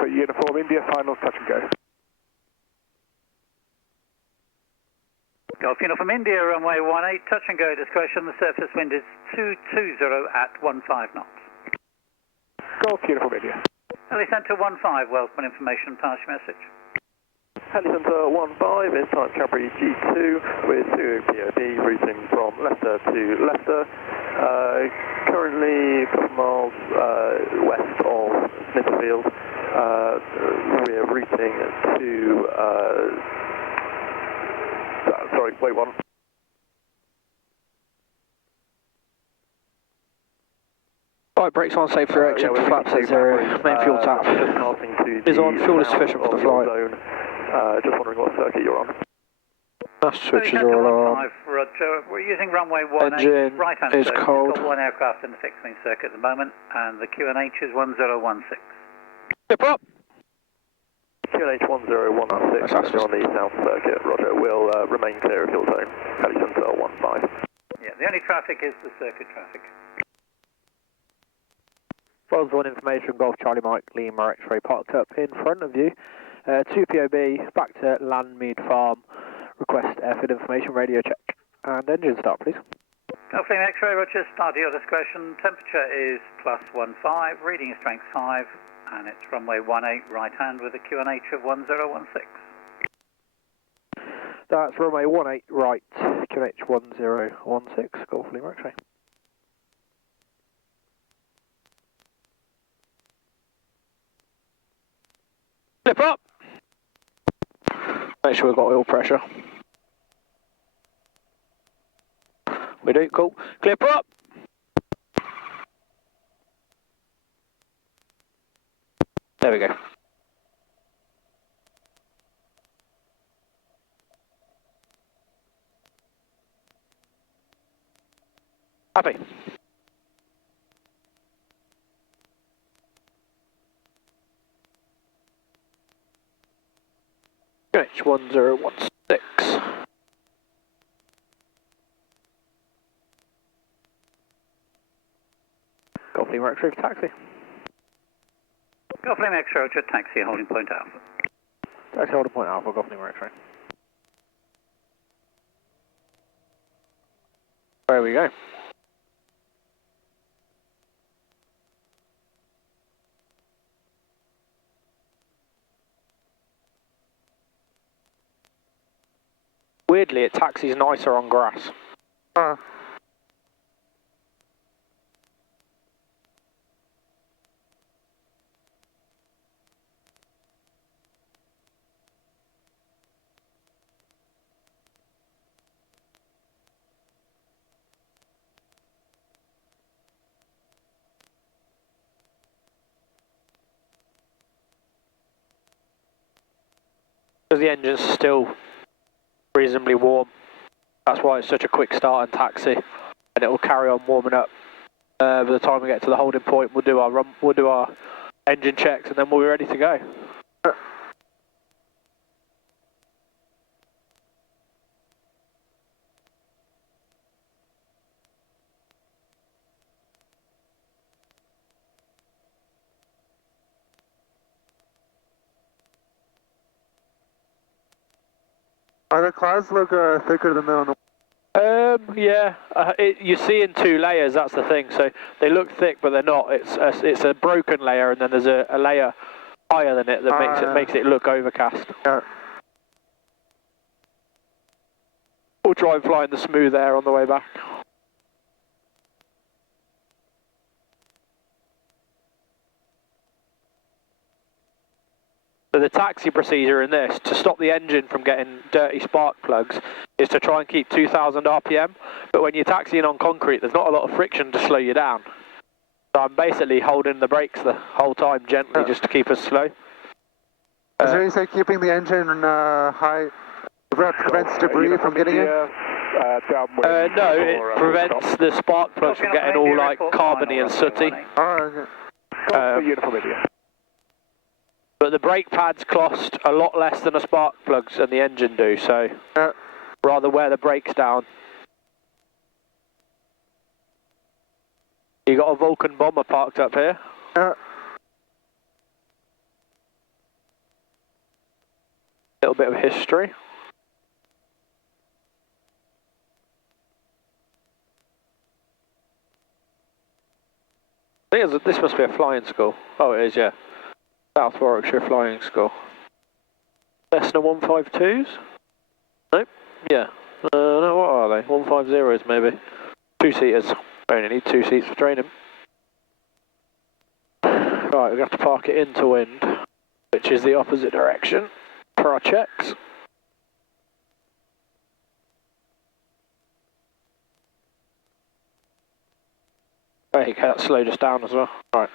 for uniform India, finals touch and go. Golf Uniform India, runway 18, touch and go discretion. The surface wind is 220 at 15 knots. Golf Uniform India. Heli Centre 15, Wellesbourne information, pass your message. Heli Centre 15 is type Cadbury G2 with 2 POB routing from Leicester to Leicester. Currently a couple miles west of Smithfield. We're routing to, sorry, wait one. Right, brakes on, safe direction, yeah, flaps at 0, main fuel tap is on, fuel is sufficient for the flight. Zone. Just wondering what circuit you're on. Dash switches are all on. Roger, we're using runway 18, Engine right-hand is circuit. cold. We've got one aircraft in the fixed-wing circuit at the moment, and the QNH is 1016. Tip up! QNH 1016 on the south circuit, roger. We'll remain clear of your zone. Heli Centre 15. Yeah, the only traffic is the circuit traffic. Wellesbourne information, Golf Charlie Mike, Lima X-ray parked up in front of you. 2 POB, back to Landmead Farm. Request airfield information, radio check. And engine start, please. Golf Lima X-ray, roger, start at your discretion. Temperature is +15, reading is strength 5, and it's runway 18, right hand with a QNH of 1016. That's runway 18, right, QNH 1016, Golf Lima X-ray. Flip up! Make sure we've got oil pressure. We do, cool. Clip up! There we go. Happy. QNH 1016. Golf Lima X-ray taxi. Golf Lima X-ray, roger, taxi, holding point Alpha. Taxi holding point Alpha, Golf Lima X-ray. There we go. Weirdly, it taxis nicer on grass. Because the engine's still reasonably warm. That's why it's such a quick start and taxi, and it will carry on warming up. By the time we get to the holding point, we'll do our engine checks, and then we'll be ready to go. Are the clouds look thicker than the... Yeah, you see in 2 layers, that's the thing. So they look thick, but they're not. It's a broken layer, and then there's a layer higher than it that makes it look overcast. Yeah. We'll try and fly in the smooth air on the way back. So the taxi procedure in this, to stop the engine from getting dirty spark plugs, is to try and keep 2,000 RPM. But when you're taxiing on concrete, there's not a lot of friction to slow you down. So I'm basically holding the brakes the whole time gently, just to keep us slow. Is there any say keeping the engine high prevents debris from getting in? No, it prevents the spark plugs from getting all like carbony and sooty. Uniform India. But the brake pads cost a lot less than the spark plugs and the engine do, so rather wear the brakes down. You got a Vulcan bomber parked up here. little bit of history. I think this must be a flying school. Oh, it is, yeah. South Warwickshire Flying School. Cessna 152s? Nope. Yeah. No, what are they? 150s maybe. 2-seaters. I only need 2 seats for training. Right, we have to park it into wind, which is the opposite direction for our checks. Okay, that slowed us down as well. Right.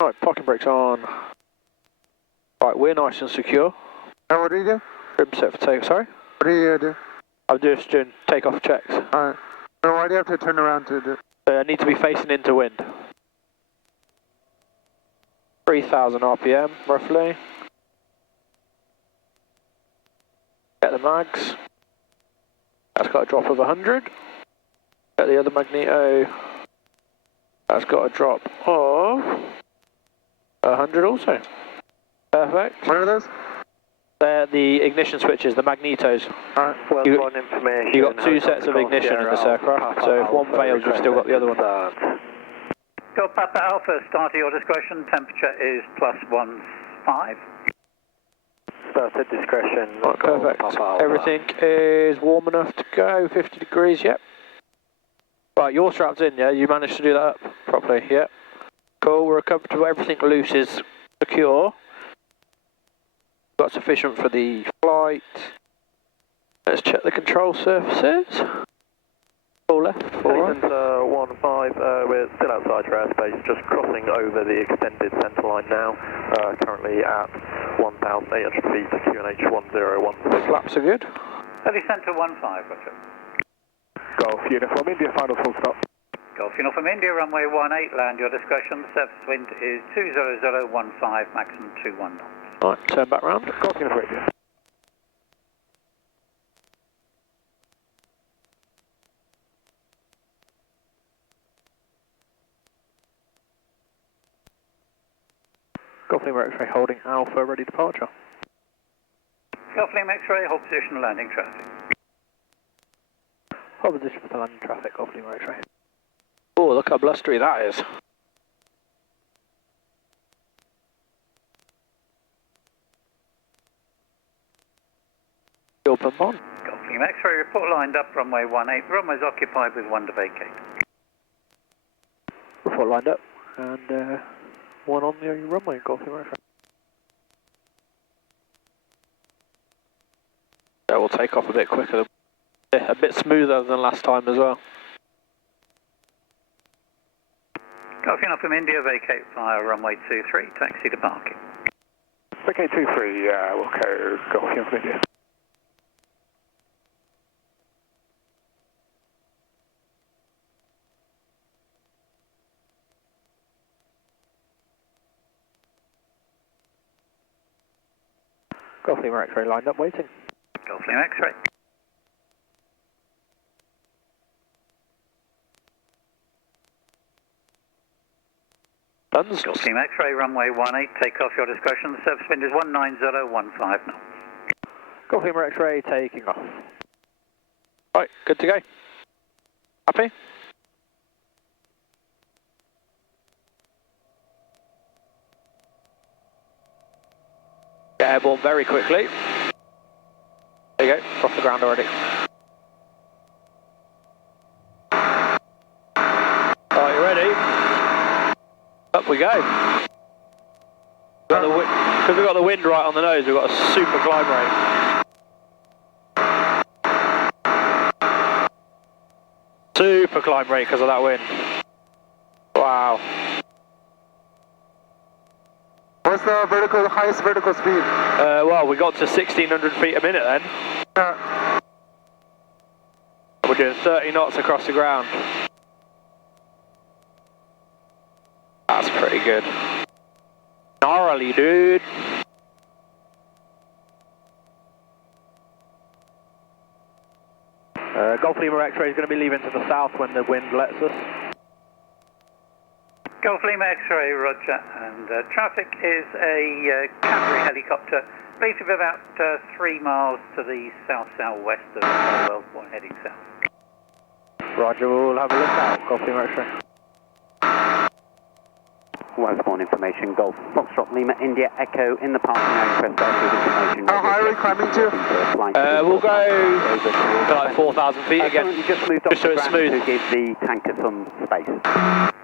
Right, parking brakes on. Right, we're nice and secure. Now what do you do? Trim set for take, sorry? What do you do? I'm just doing takeoff checks. Alright. So why do you have to turn around to do? I need to be facing into wind. 3,000 RPM, roughly. Get the mags. That's got a drop of 100. Get the other magneto. That's got a drop of 100 also. Perfect. What are those? They're the ignition switches, the magnetos. Alright. Wellesbourne information. You got 2 sets of ignition in this aircraft, so if one fails, you've still got the other one. Go Papa Alpha, start at your discretion. Temperature is +15. Start at discretion. Right, perfect. Everything is warm enough to go, 50 degrees, yep. Right, you're strapped in, yeah? You managed to do that up properly, yep. Cool, we're comfortable, everything loose is secure. Got sufficient for the flight. Let's check the control surfaces. Full left, full right. 15, we're still outside your airspace, just crossing over the extended centre line now. Currently at 1,800 feet, QNH 1016. Flaps are good. Heavy centre 15, roger. Golf Uniform India, final full stop. Golf Uniform India, runway 18, land your discretion. Surface wind is 20015, maximum 21 knots. Right, turn back round. Golf Uniform India. Golf Lima X-ray holding Alpha, ready departure. Golf Lima X-ray, hold position, landing traffic. Hold position for the landing traffic, Golf Lima X-ray. Oh, look how blustery that is. Fuel pump on. Golf Lima X-ray, report lined up, runway 18. Runway is occupied with 1 to vacate. Report lined up, and one on the runway, Golf Lima X-ray. Yeah, we'll take off a bit quicker, a bit smoother than last time as well. Golf Uniform India, vacate via runway 23, taxi to parking. Vacate 23, we'll go Golf Uniform India. Golf Lima X-ray lined up, waiting. Golf Lima X-ray. Guns. Golf Lima X-ray, runway 18, take off your discretion. The surface wind is 19015 knots. Golf Lima X-ray taking off. Right, good to go. Happy? Get airborne very quickly. There you go, off the ground already. Are you ready? Up we go. Because we've got the wind right on the nose, we've got a super climb rate. Super climb rate because of that wind. Wow. What's the highest vertical speed? Well, we got to 1,600 feet a minute then. We're doing 30 knots across the ground. That's pretty good. Gnarly, dude. Golf Lima X-ray is going to be leaving to the south when the wind lets us. Golf Lima X-ray, roger, and traffic is a cavalry helicopter, believed to be about 3 miles to the south-southwest of Wellesbourne, heading south. Roger, we'll have a look out. Golf Lima X-ray. Wellesbourne information, Golf Foxtrot Lima India Echo in the parking area, request information. How high are we climbing to? We'll go to like 4,000 feet again. Just moved off Just so the it's ground smooth. to give the tanker some space.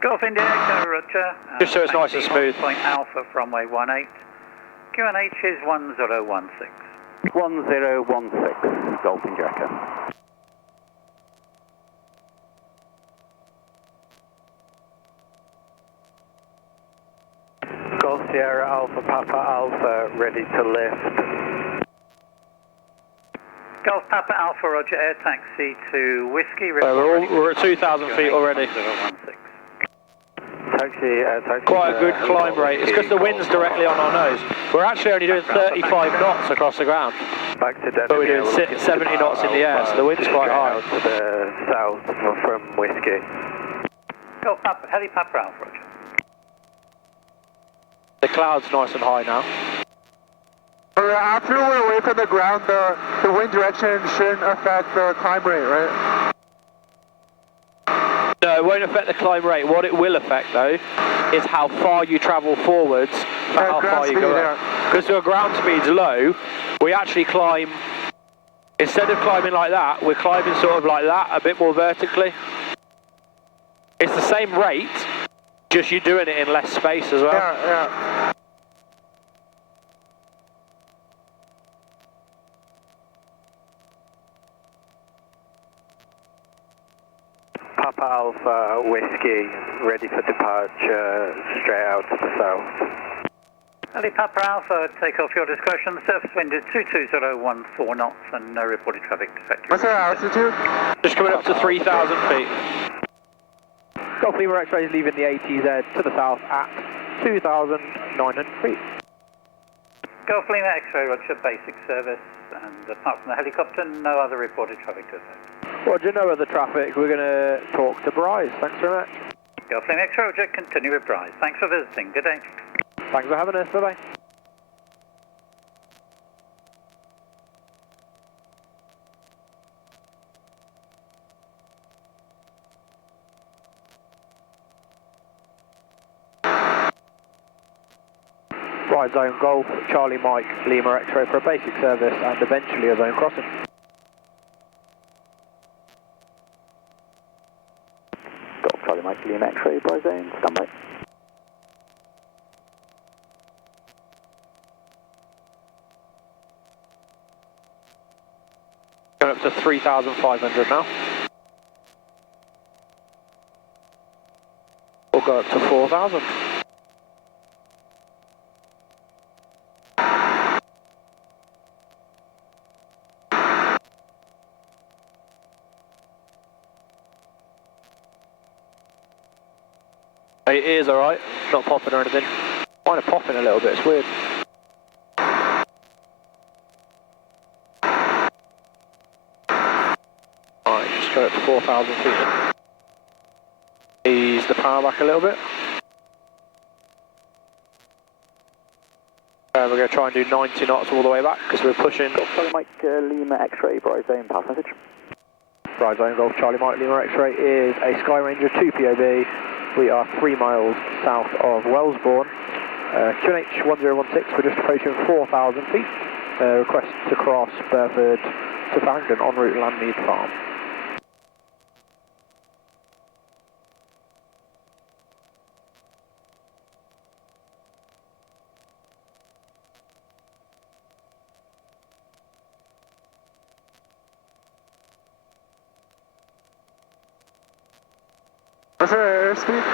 Golf India Echo, roger. Just so it's nice and smooth. Point Alpha from runway 18. QNH is 1016. 1016, Golf India Echo. Golf Sierra Alpha Papa Alpha, ready to lift. Golf Papa Alpha, roger, air taxi to Whiskey. We're at 2,000 feet already. 1016. Taxi, taxi. Quite a good climb rate. It's because the wind's directly on our nose. We're actually only doing 35 knots across the ground. Back to Denver. But we're doing 70 knots in the air, so the wind's quite high. Out to the south from Whiskey. Golf Papa, Heli Papa Alpha, roger. The cloud's nice and high now. After we're away from the ground, the wind direction shouldn't affect the climb rate, right? No, it won't affect the climb rate. What it will affect, though, is how far you travel forwards for how far you go up. Because our ground speed's low, we actually climb, instead of climbing like that, we're climbing sort of like that, a bit more vertically. It's the same rate, just you're doing it in less space as well. Yeah. Papa Alpha Whiskey, ready for departure, straight out to the south. Heli Papa Alpha, take off your discretion. The surface wind is 22014 knots and no reported traffic defective. What's our altitude? Just coming up to 3,000 feet. Golf Lima X-ray is leaving the ATZ to the south at 2,900 feet. Golf Lima X-ray, roger, basic service, and apart from the helicopter, no other reported traffic to affect. Roger, no other traffic. We're going to talk to Bryce. Thanks very much. Golf Lima X-ray, roger, continue with Bryce. Thanks for visiting. Good day. Thanks for having us. Bye-bye. Right, zone Golf, Charlie Mike, Lima X-ray for a basic service and eventually a zone crossing. Golf Charlie Mike, Lima X-ray, by zone, standby. Going up to 3,500 now. We'll go up to 4,000. It is alright, not popping or anything. Kind of popping a little bit, it's weird. Alright, just go up to 4,000 feet. Ease the power back a little bit. We're going to try and do 90 knots all the way back because we're pushing. Golf Charlie Mike, Lima X-ray, Bright Zone, pass message. Bright Zone Golf Charlie Mike Lima X-ray is a Sky Ranger 2 POB. We are 3 miles south of Wellesbourne. QNH 1016, we're just approaching 4,000 feet. Request to cross Burford to Farringdon en route Landmead Farm. What's our airspeed?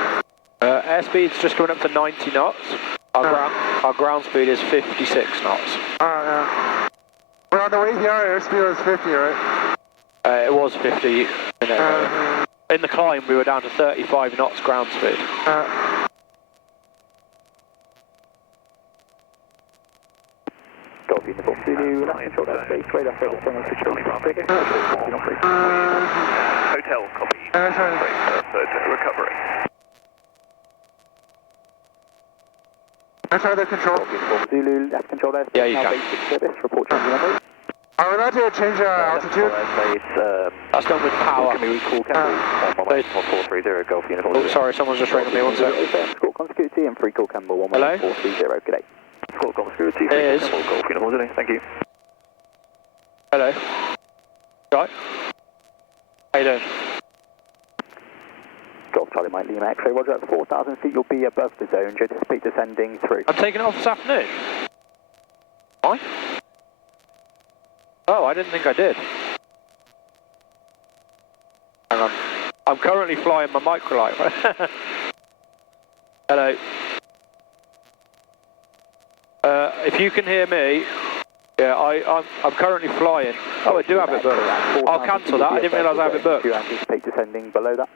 Airspeed's just coming up to 90 knots. Our ground speed is 56 knots. Yeah. Well, on the way here, our airspeed was 50, right? It was 50 a minute ago. In the climb, we were down to 35 knots ground speed. Golf Uniform Zulu, left control airspace, radar further 10 Charlie Bravo. Hotel copy. Burford, recovery. That's other control. Zulu, left control there. Yeah, you now can. basic service, report changing runway. Are we allowed to change altitude? That's done with power. Can we recall Campbell? 1430 Golf Uniform. Oh, sorry, someone's just ringing me, one sec. Escort consecurity and free call Campbell 11430, good day. Escort consecurity, It free is. call Campbell, Golf Uniform, good day, thank you. Hello. Right. How you doing? Golf Charlie Mike Lima X-ray, roger, at 4,000 feet you'll be above the zone, do you anticipate descending through? I'm taking it off this afternoon. Why? Oh, I didn't think I did. Hang on. I'm currently flying my microlight. Hello. If you can hear me, yeah, I'm currently flying. Oh, I do have it booked. I'll cancel that. I didn't realise I have it booked. Do you anticipate descending below that?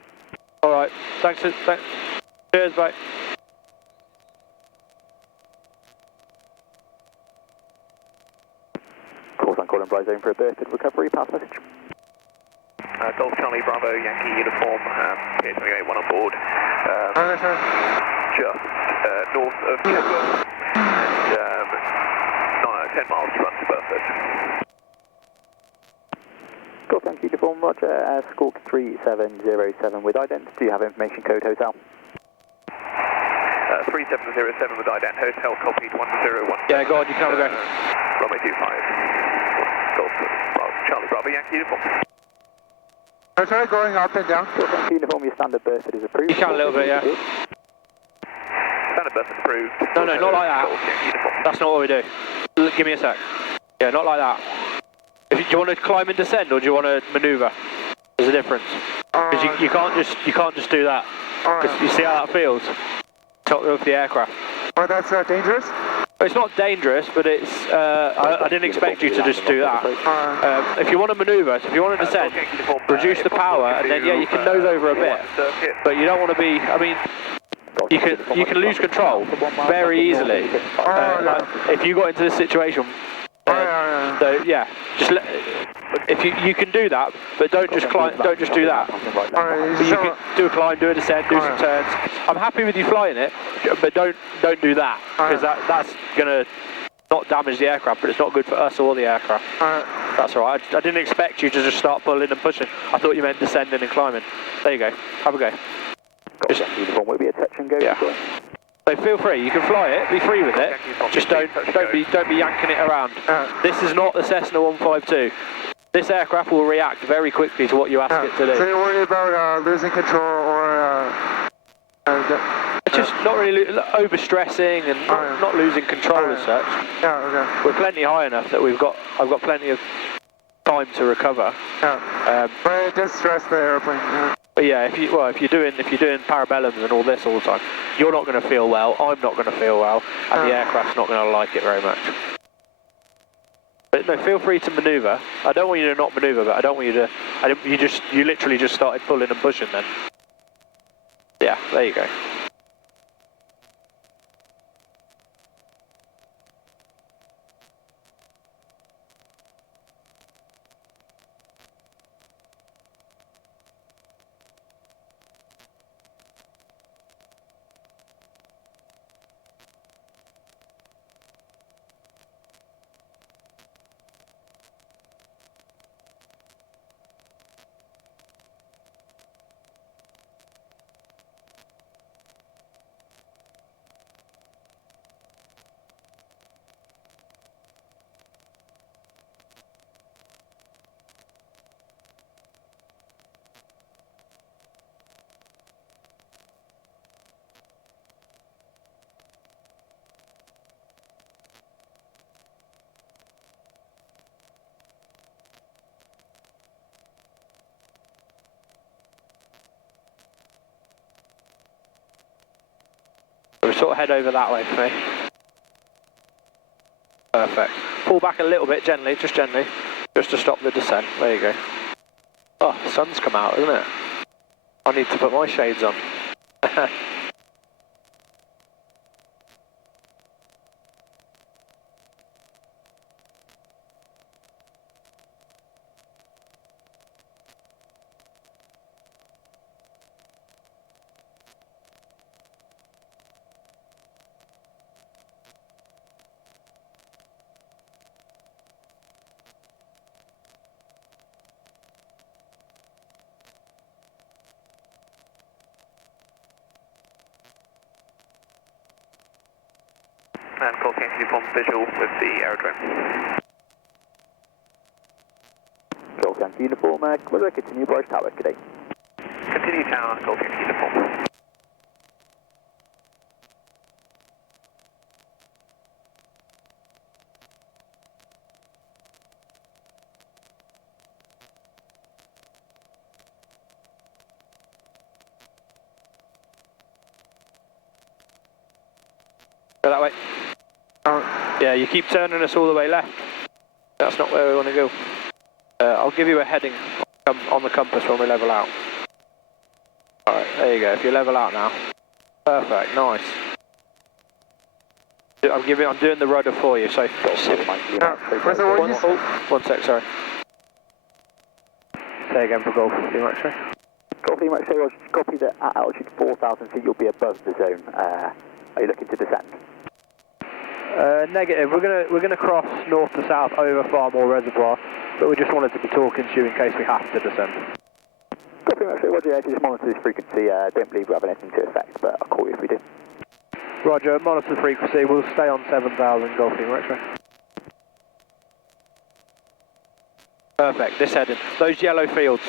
All right. Thanks. Cheers, mate. Course on call and fly zone for a burst recovery, pass message. Golf Charlie Bravo, Yankee uniform, Pier 28, one on board. Just north of Wellesbourne, and 10 miles to run to Burford. Golf Yankee uniform, roger, squawk 3707 with ident. Do you have information code hotel? 3707 with ident, hotel copied 101. Yeah, go on. You can have a go. Runway 25. Golf Charlie Bravo, Yankee uniform. I tried going up and down. Golf Yankee uniform, your standard Burford is approved. You can a little bit, yeah. Standard Burford approved. No, not like that. Golf Yankee uniform. That's not what we do. Give me a sec. Yeah, not like that. Do you want to climb and descend, or do you want to manoeuvre? There's a difference. Because you can't just do that. You see how that feels? Top of the aircraft. Oh, that's dangerous? It's not dangerous, but it's. I didn't expect you to just do that. If you want to manoeuvre, if you want to descend, reduce the power, and then yeah, you can nose over a bit. But you don't want to be. I mean, you can lose control very easily if you got into this situation. So yeah, just if you can do that, but don't just climb. Don't just do that. But you can do a climb, do a descent, do some turns. I'm happy with you flying it, but don't do that because that's gonna not damage the aircraft, but it's not good for us or the aircraft. That's all right. I didn't expect you to just start pulling and pushing. I thought you meant descending and climbing. There you go. Have a go. Just uniform will be a touch and go. Yeah. So feel free, you can fly it, be free with it, just don't be yanking it around. This is not the Cessna 152. This aircraft will react very quickly to what you ask it to do. So you're worried about losing control or... just not really overstressing and not losing control as such. Yeah, okay. We're plenty high enough that I've got plenty of time to recover. Yeah. But it does stress the airplane. Yeah. But yeah, if you're doing parabellums and all this all the time, you're not going to feel well. I'm not going to feel well, and the aircraft's not going to like it very much. But no, feel free to manoeuvre. I don't want you to not manoeuvre, but I don't want you to. You literally just started pulling and pushing then. Yeah, there you go. So sort of head over that way for me. Perfect. Pull back a little bit gently, just to stop the descent. There you go. Oh, the sun's come out, isn't it? I need to put my shades on. and Golf Yankee Uniform visual with the aerodrome. Golf Yankee Uniform, will I continue Bryce Tower today? Continue tower, Golf Yankee Uniform. Go that way. Yeah, you keep turning us all the way left. That's not where we want to go. I'll give you a heading on the compass when we level out. Alright, there you go. If you level out now. Perfect, nice. I'm doing the rudder for you, so... One sec, sorry. Say again for Golf, Lima X-ray. Golf Lima X-ray, Roger, copy that at altitude 4,000 feet you'll be above the zone. Are you looking to descend? Negative. We're gonna cross north to south over Farmore Reservoir, but we just wanted to be talking to you in case we have to descend. Copy X-ray, Roger, if you just monitor this frequency, don't believe we have anything to affect, but I'll call you if we do. Roger, monitor the frequency, we'll stay on 7,000 Golf Lima X-ray. Perfect, this heading. Those yellow fields,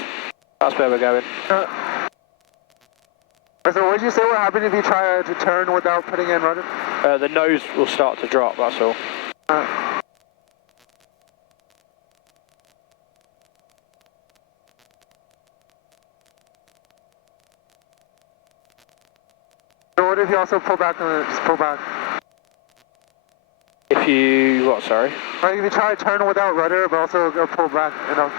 that's where we're going. So what did you say would happen if you try to turn without putting in rudder? The nose will start to drop, that's all. So what if you also pull back and just pull back? If you, what, sorry? Like if you try to turn without rudder, but also go pull back, you know?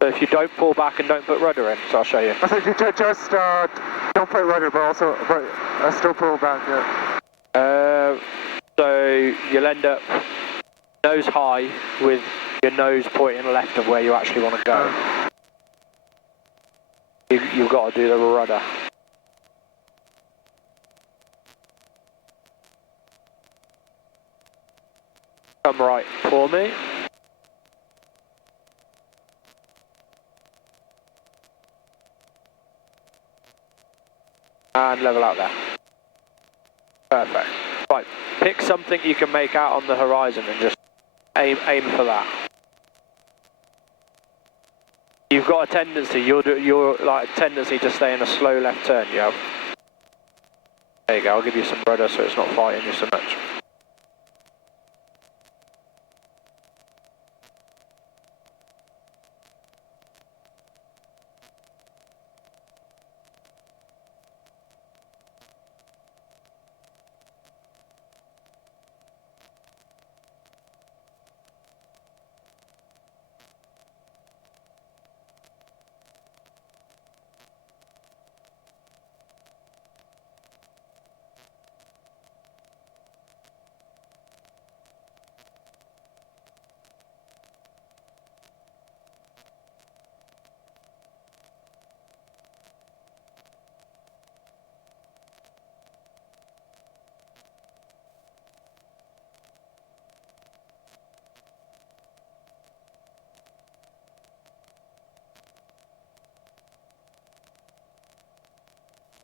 So if you don't pull back and don't put rudder in, so I'll show you. I said you just don't put rudder, but still pull back, yeah. So you'll end up nose high with your nose pointing left of where you actually want to go. You've got to do the rudder. Come right for me. And level out there. Perfect. Right, pick something you can make out on the horizon and just aim for that. You've got a tendency, you're like a tendency to stay in a slow left turn, you have. There you go, I'll give you some rudder so it's not fighting you so much.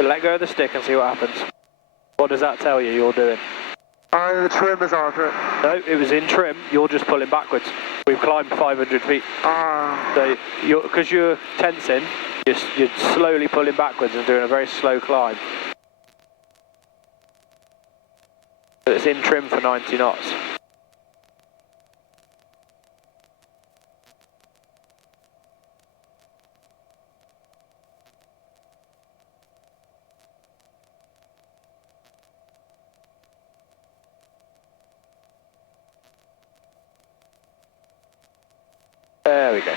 Let go of the stick and see what happens. What does that tell you you're doing? The trim is off it. No, it was in trim, you're just pulling backwards. We've climbed 500 feet. So, because you're tensing, you're slowly pulling backwards and doing a very slow climb. But it's in trim for 90 knots. There we go.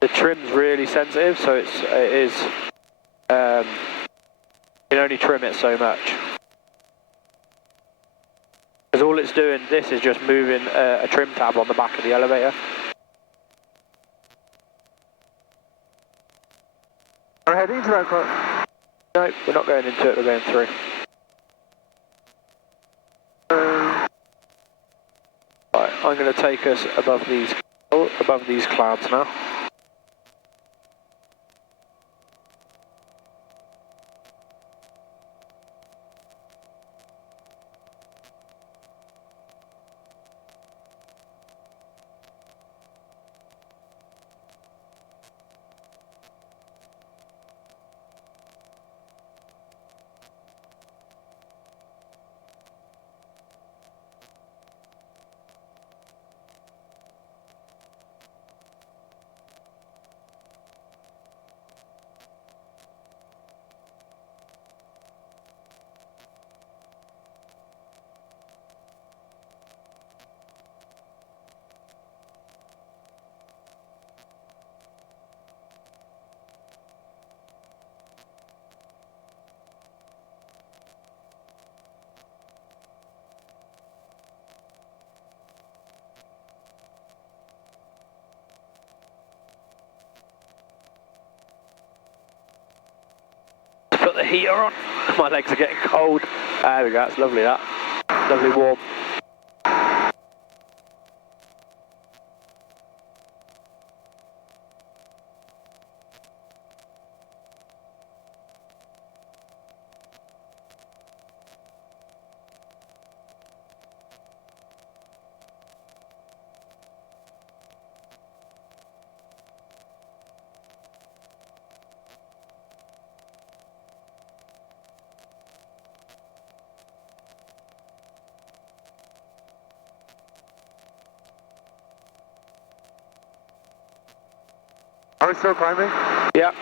The trim's really sensitive, so it is. You can only trim it so much. Because all it's doing, this is just moving a trim tab on the back of the elevator. We're heading to that car. No, we're not going into it, we're going through. Right, I'm going to take us above these clouds now. heater on. My legs are getting cold. There we go, that's lovely that. Lovely warm. Are we still climbing? Yeah.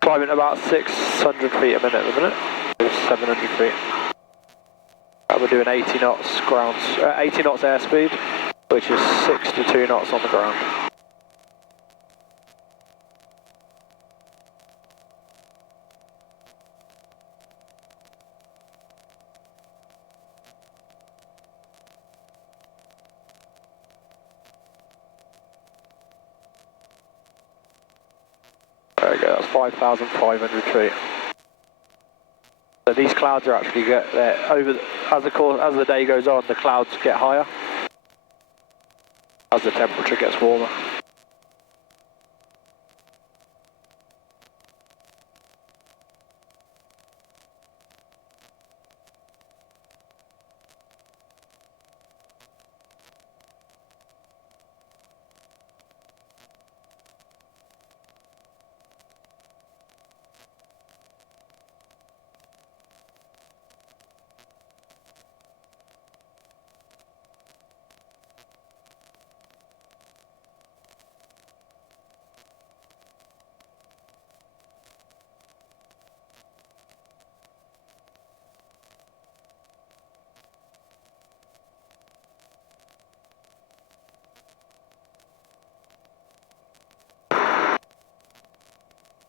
Climbing about 600 feet a minute at the minute. 700 feet. We're doing 80 knots ground, 80 knots airspeed, which is 62 knots on the ground. There we go, that's 5,500 feet. So these clouds are actually as the day goes on, the clouds get higher as the temperature gets warmer.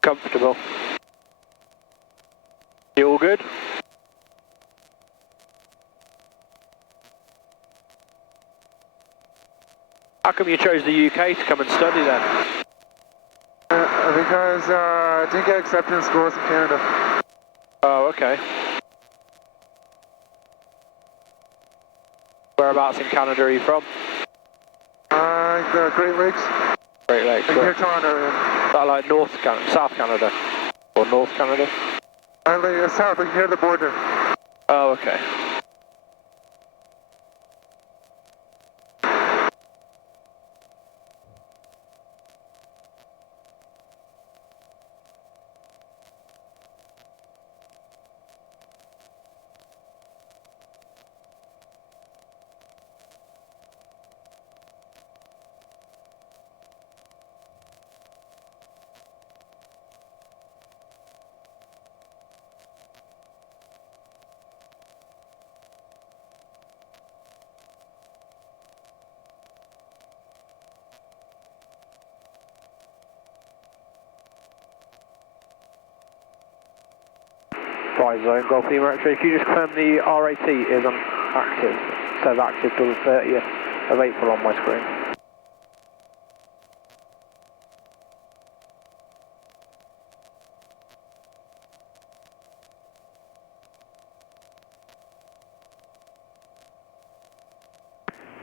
Comfortable. You all good? How come you chose the UK to come and study then? Because I didn't get accepted in schools in Canada. Oh, okay. Whereabouts in Canada are you from? The Great Lakes. Great Lakes. Near Toronto area. Is that like North Canada, South Canada? Or North Canada? South, like near the border. Oh, okay. Five zone, Golf Lima X-ray. If you just confirm the RAT is on active, it says active till the 30th of April on my screen.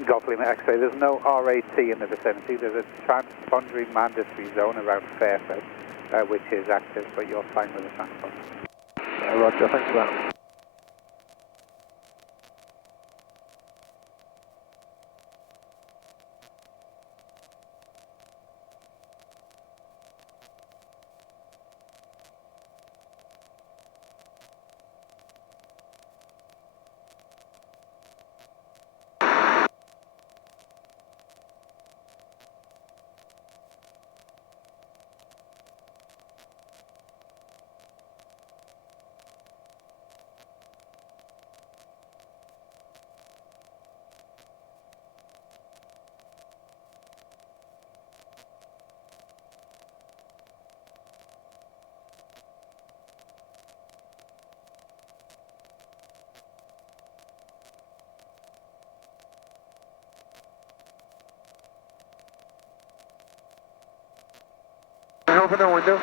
Golf Lima X-ray, there's no RAT in the vicinity. There's a transpondering mandatory zone around Fairfield, which is active, but you're fine with the transponder. Yeah, roger, thanks for that. Can you open the window?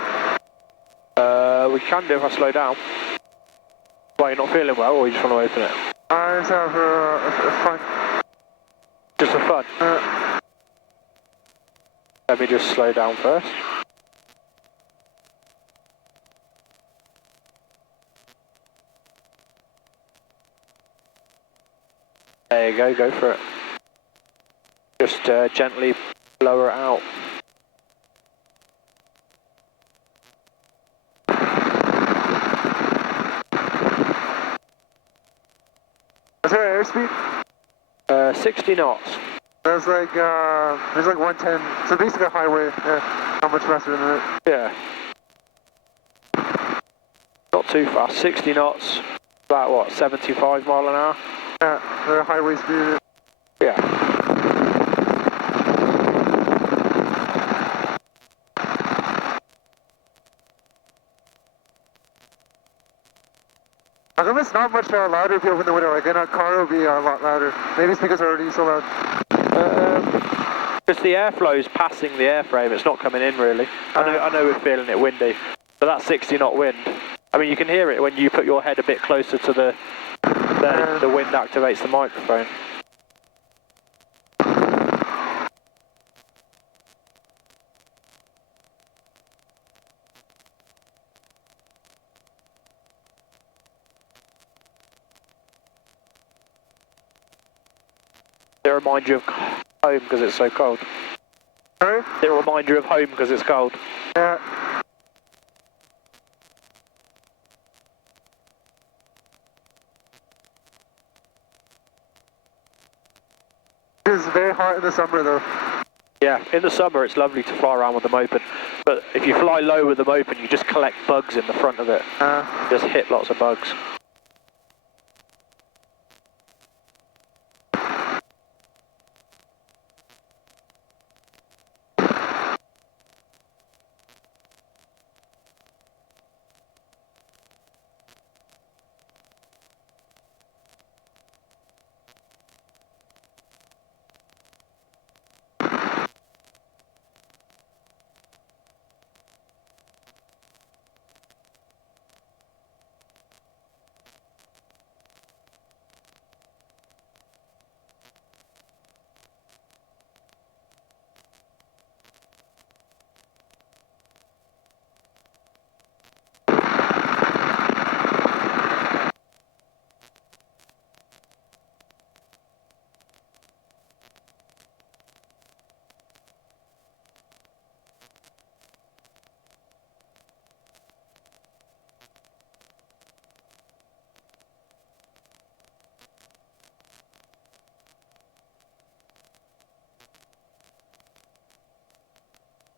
We can do if I slow down. Why, you're not feeling well, or you just want to open it? I just have fun. Just for fun? Let me just slow down first. There you go for it. Just gently lower it out. Is there airspeed? 60 knots. There's like 110. So basically a highway. Yeah, not much faster than that. Yeah. Not too fast. 60 knots. About what? 75 mile an hour. Yeah, the highway speed. Yeah. How come it's not much louder if you open the window? Like in a car, it'll be a lot louder. Maybe it's because it's already so loud. Because the airflow's passing the airframe, it's not coming in really. I know we're feeling it windy, but that 60 knot wind, I mean you can hear it when you put your head a bit closer to the wind activates the microphone. It reminds you of home because it's so cold. Sorry? It reminds you of home because it's cold. Yeah. It is very hot in the summer though. Yeah, in the summer it's lovely to fly around with them open, but if you fly low with them open, you just collect bugs in the front of it. Just hit lots of bugs.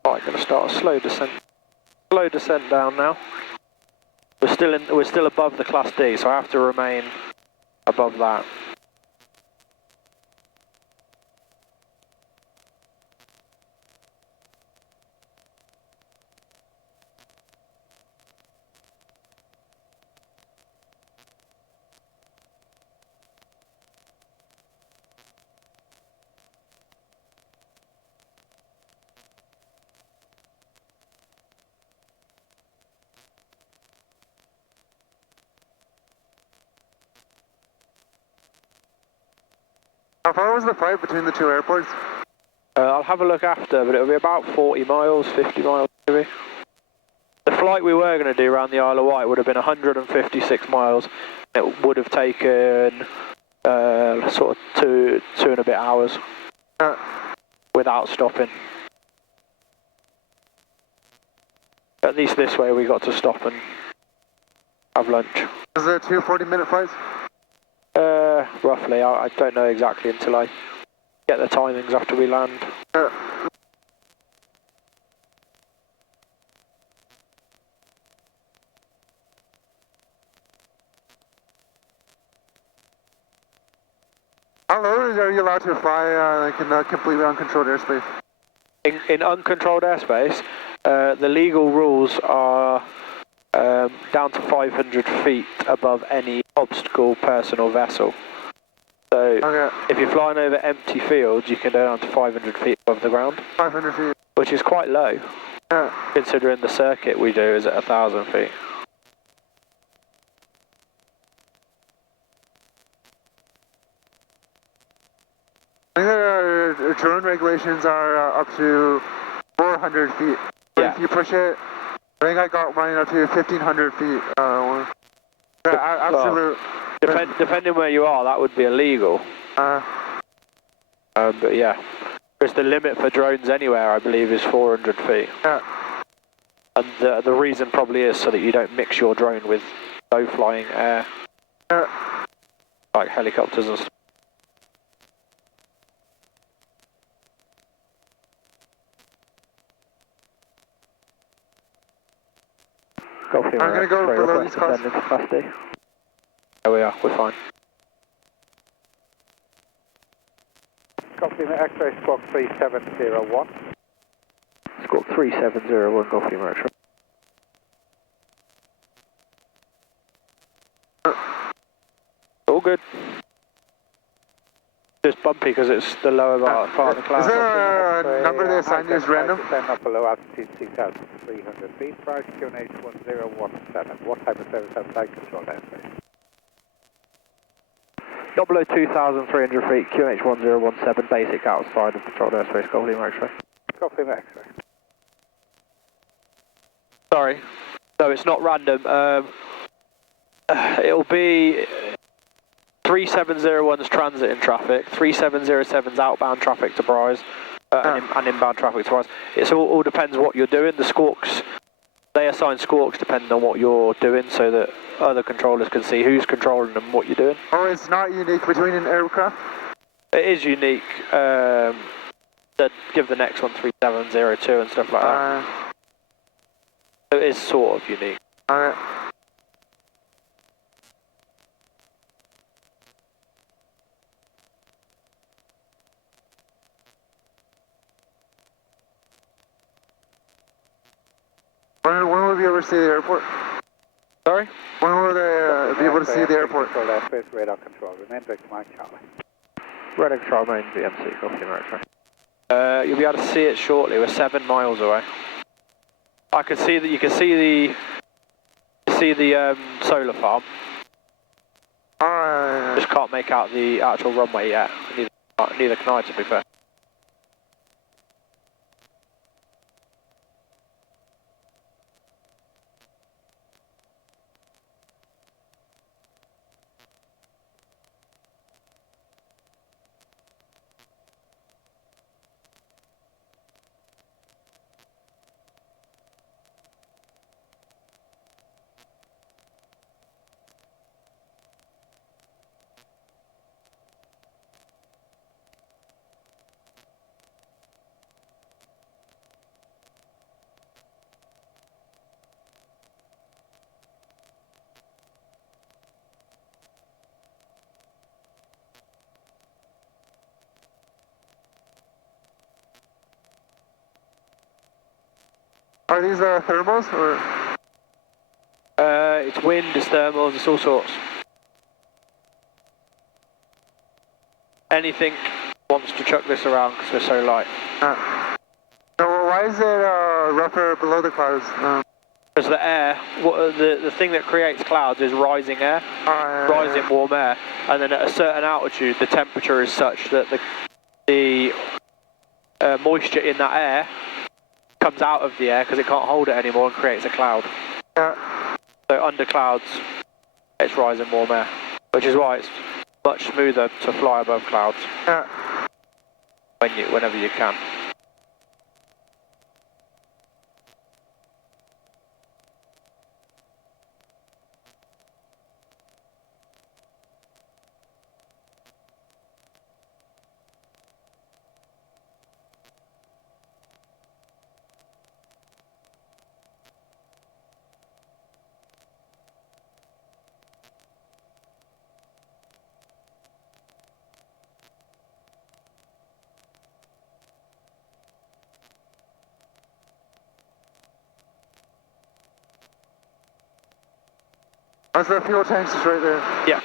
Right, going to start a slow descent. Slow descent down now. We're still above the Class D, so I have to remain above that. How far was the flight between the two airports? I'll have a look after, but it'll be about 40 miles, 50 miles maybe. The flight we were going to do around the Isle of Wight would have been 156 miles. It would have taken sort of two and a bit hours without stopping. At least this way we got to stop and have lunch. Is there 2 40-minute flights? Roughly. I don't know exactly until I get the timings after we land. How low are you allowed to fly like in completely uncontrolled airspace? In uncontrolled airspace, the legal rules are down to 500 feet above any obstacle, person or vessel. So if you're flying over empty fields, you can go down to 500 feet above the ground. 500 feet. Which is quite low, considering the circuit we do is at 1,000 feet. I think the drone regulations are up to 400 feet. But Yeah. if you push it, I think I got mine up to 1,500 feet. Absolute. Depending where you are, that would be illegal. But yeah, because the limit for drones anywhere, I believe, is 400 feet. Yeah. And the reason probably is so that you don't mix your drone with low-flying air, like helicopters and stuff. I'm going to go below these cars. Capacity. There we are, we're fine. Golf Lima X-ray squawk 3701. Squawk 3701, Golf Lima X-ray. All good. Just bumpy because it's the lower part of the cloud. Is there a number they assigned as random? Descend up below altitude 6,300 feet, prior to QNH 1017. What type of service have flight control airspace? Not below 2,300 feet, QNH 1017, basic outside of controlled airspace, Golf Lima X-ray. Golf Lima X-ray. Sorry. No, it's not random. It'll be 3701's transit in traffic, 3707's outbound traffic to Bryce, and inbound traffic to Bryce. It all depends what you're doing. The squawks, they assign squawks depending on what you're doing so that other controllers can see who's controlling and what you're doing. Oh, it's not unique between an aircraft? It is unique. They'd give the next one 3702 and stuff like that. It is sort of unique. Alright. When will we be able to see the airport? Sorry? When will they be able to see the airport? Control airspace, radar control. Remain back to Mike Charlie. Radar control main VMC, Golf Lima X-ray. You'll be able to see it shortly. We're 7 miles away. I can see that you can see the solar farm. Just can't make out the actual runway yet. Neither can I, to be fair. Are these thermals or? It's wind, it's thermals, it's all sorts. Anything wants to chuck this around because we're so light. So why is it rougher below the clouds? Because the air, the thing that creates clouds is rising air, rising warm air, and then at a certain altitude the temperature is such that the moisture in that air comes out of the air because it can't hold it anymore and creates a cloud. Yeah. So under clouds, it's rising warm air, which is why it's much smoother to fly above clouds. Yeah. Whenever you can. That's the fuel tanks is right there. Yeah.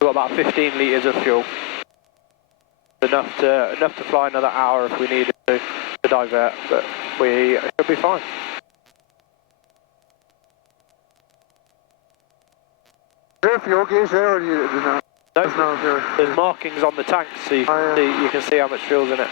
We've got about 15 litres of fuel. Enough to fly another hour if we needed to divert, but we should be fine. Is there a fuel gauge there or do you not? No, There's no fuel. there's markings on the tank, so you can, you can see how much fuel's in it.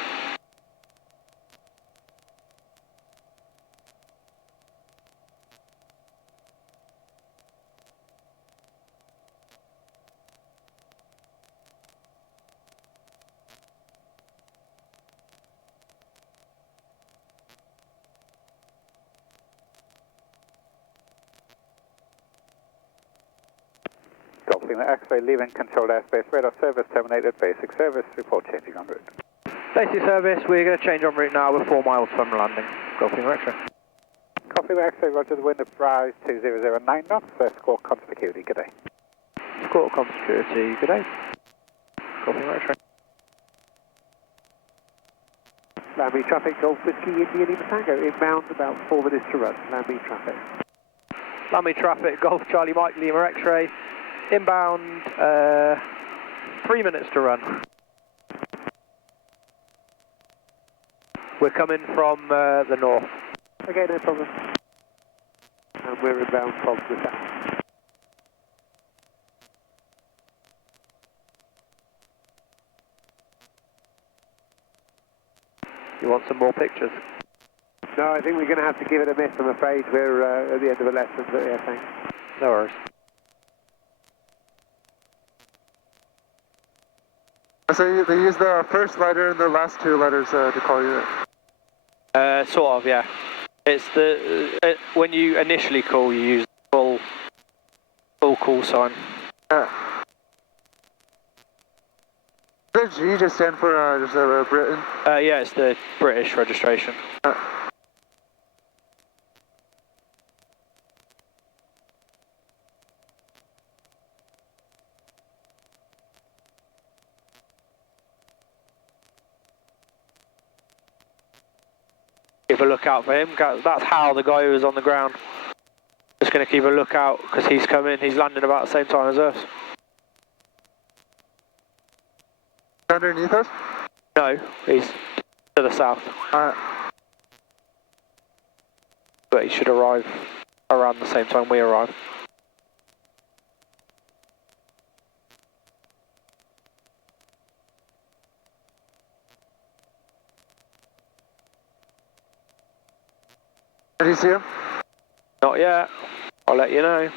Golf Lima X-ray, leaving controlled airspace, radar service terminated, basic service, report changing en route. Basic service, we're going to change en route now. We're 4 miles from landing. Golf Lima X-ray. Golf Lima X-ray, roger, the wind of rise 2009 knots, score comms security, good day. Score comms security, good day. Golf Lima X-ray. Landmead traffic, Golf Whiskey, India Lima Tango, inbound, about 4 minutes to run. Landmead traffic. Landmead traffic, Golf Charlie Mike, Lima X-ray. Inbound, 3 minutes to run. We're coming from the north. Okay, no problem. And we're inbound from the south. You want some more pictures? No, I think we're going to have to give it a miss, I'm afraid. We're at the end of a lesson, but yeah, thanks. No worries. So they use the first letter and the last 2 letters to call you. Sort of, yeah. It's the when you initially call, you use full call sign. Yeah. Does G just stand for just Britain? Yeah, it's the British registration. Keep a lookout for him. That's how the guy who was on the ground. Just going to keep a lookout because he's coming. He's landing about the same time as us. Underneath us? No, he's to the south. But he should arrive around the same time we arrive. Did you see him? Not yet. I'll let you know.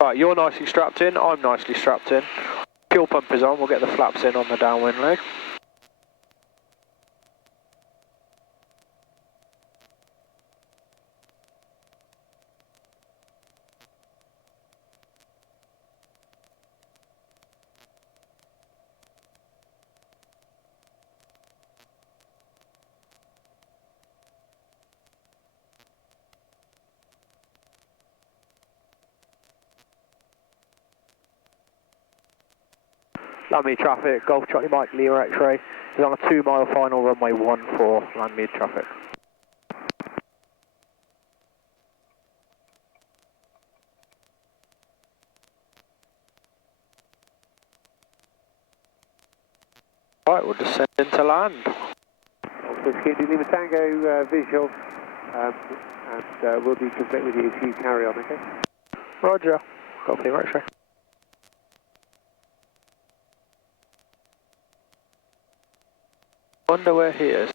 Right, you're nicely strapped in. I'm nicely strapped in. Fuel pump is on. We'll get the flaps in on the downwind leg. Landmead traffic, Golf Charlie Mike, Lima X-ray is on a 2 mile final runway 14, Landmead traffic. Right, we'll descend into land. Whiskey, India Lima Tango, visual, and we'll be complete with you if you carry on, okay? Roger. Golf Lima X-ray. Wonder where he is.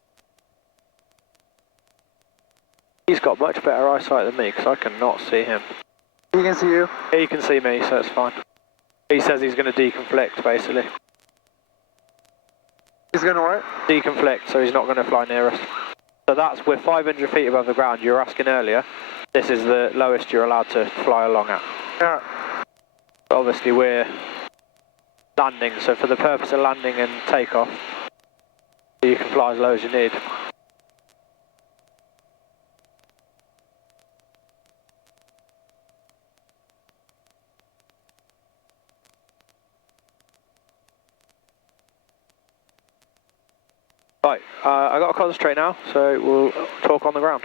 He's got much better eyesight than me because I cannot see him. He can see you. He can see me, so it's fine. He says he's going to deconflict, basically. He's gonna what? Deconflict, so he's not going to fly near us. So that's, we're 500 feet above the ground. You were asking earlier, this is the lowest you're allowed to fly along at. Yeah. But obviously we're landing, so for the purpose of landing and takeoff, you can fly as low as you need. Right, I got to concentrate now, so we'll talk on the ground.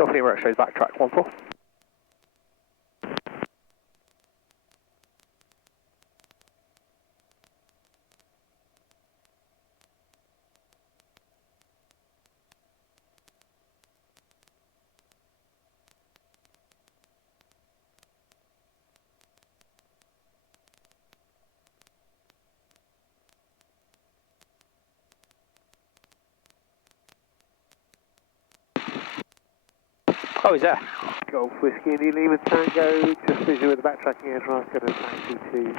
Golf Lima X-rays backtrack 14. Oh, he's there. Golf Whiskey India Lima Tango, just visual with the backtracking aircraft, going to taxi to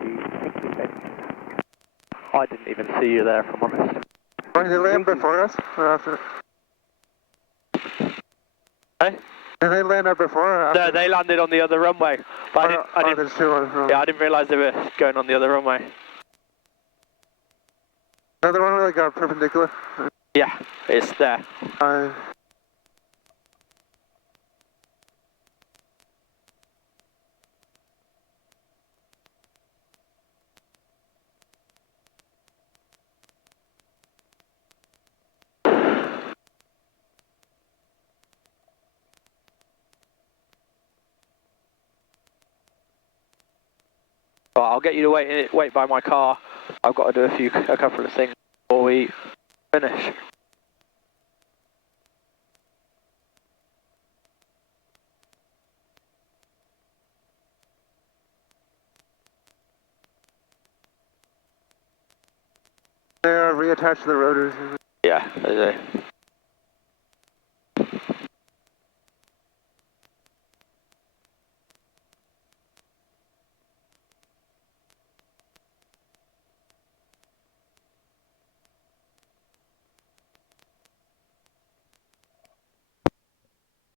the exit bed. I didn't even see you there, if I'm honest. Did they land before us or after? Hey? Did they land up before or after? No, they landed on the other runway. But I didn't, there's two on the yeah, I didn't realise they were going on the other runway. Another one really got perpendicular. Yeah, it's there. Right, I'll get you to wait by my car. I've got to do a couple of things before we finish. They reattach the rotors. Yeah, there's a